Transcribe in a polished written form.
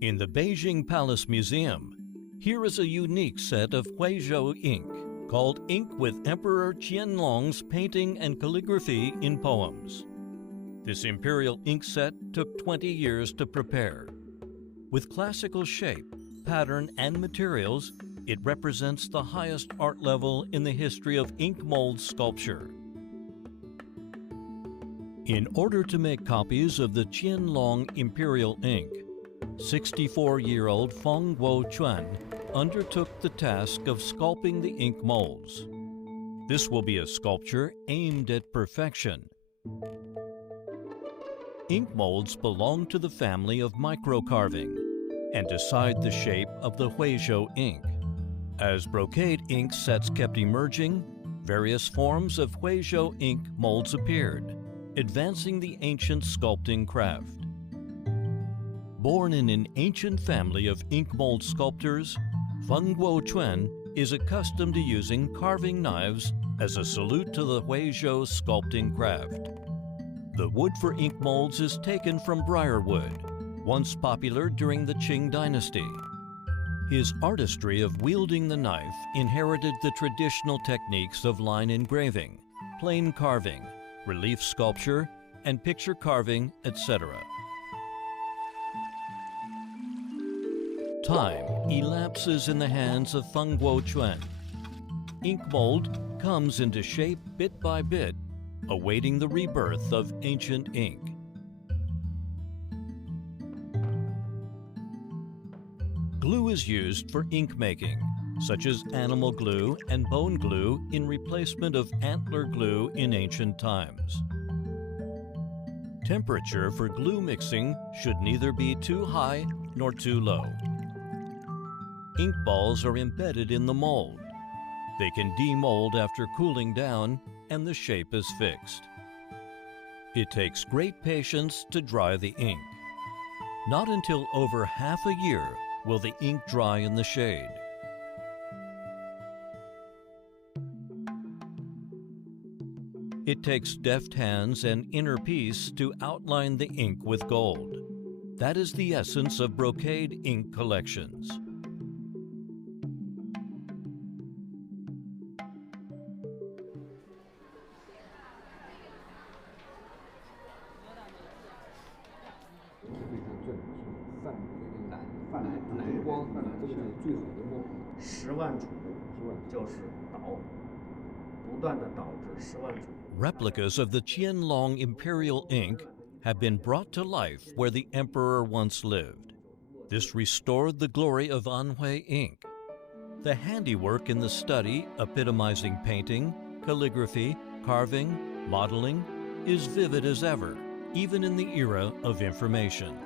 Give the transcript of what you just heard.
In the Beijing Palace Museum, here is a unique set of Huizhou ink called Ink with Emperor Qianlong's painting and calligraphy in poems. This imperial ink set took 20 years to prepare. With classical shape, pattern, and materials, it represents the highest art level in the history of ink mold sculpture. In order to make copies of the Qianlong Imperial Ink, 64-year-old Feng Guoquan undertook the task of sculpting the ink molds. This will be a sculpture aimed at perfection. Ink molds belong to the family of microcarving and decide the shape of the Huizhou ink. As brocade ink sets kept emerging, various forms of Huizhou ink molds appeared, advancing the ancient sculpting craft. Born in an ancient family of ink mold sculptors, Feng Guoquan is accustomed to using carving knives as a salute to the Huizhou sculpting craft. The wood for ink molds is taken from briarwood, once popular during the Qing dynasty. His artistry of wielding the knife inherited the traditional techniques of line engraving, plane carving, relief sculpture, and picture carving, etc. Time elapses in the hands of Feng Guoquan. Ink mold comes into shape bit by bit, awaiting the rebirth of ancient ink. Glue is used for ink making, such as animal glue and bone glue in replacement of antler glue in ancient times. Temperature for glue mixing should neither be too high nor too low. Ink balls are embedded in the mold. They can demold after cooling down, and the shape is fixed. It takes great patience to dry the ink. Not until over half a year will the ink dry in the shade. It takes deft hands and inner peace to outline the ink with gold. That is the essence of brocade ink collections. Replicas of the Qianlong Imperial Ink have been brought to life where the emperor once lived. This restored the glory of Anhui Ink. The handiwork in the study, epitomizing painting, calligraphy, carving, modeling, is vivid as ever, even in the era of information.